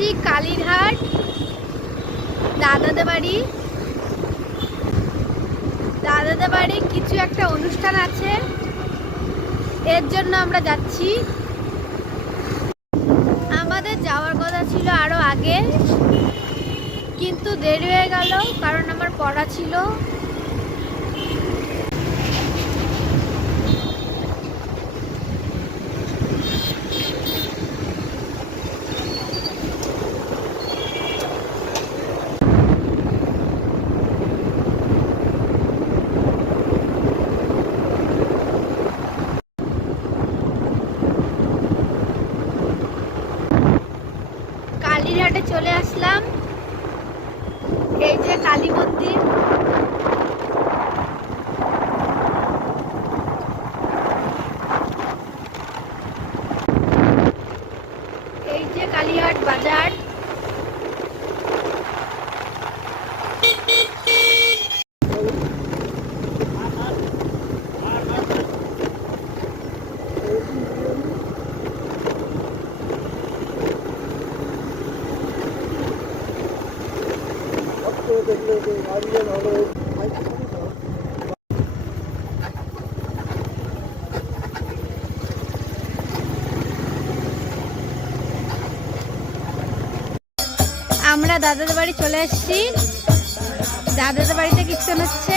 এসছি কালীরহাট, দাদাদের বাড়ি। দাদাদের বাড়ি কিছু একটা অনুষ্ঠান আছে। এর জন্য আমরা যাচ্ছি। আমাদের যাওয়ার কথা ছিল আরও আগে, কিন্তু দেরি হয়ে গেল কারণ আমার পড়া ছিল। কালীরহাটে চলে আসলাম। এই যে কালী মন্দির। এই যে কালীহাট বাজার। আমরা দাদাদের বাড়ি চলে এসেছি দাদাদের বাড়িতে কীর্তন হচ্ছে।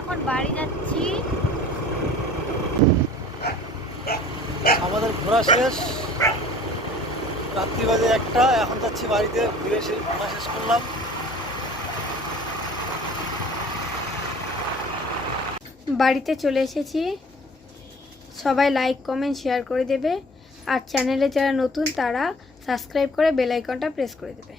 এখন বাড়ি যাচ্ছি। আমাদের ঘোরা শেষ। রাত্রি বাজে একটা এখন যাচ্ছি বাড়িতে ঘুরে এসে ঘোরা শেষ করলাম। বাড়িতে চলে এসেছি। সবাই লাইক কমেন্ট শেয়ার করে দেবে। আর চ্যানেলে যারা নতুন তারা সাবস্ক্রাইব করে বেল আইকনটা প্রেস করে দেবে।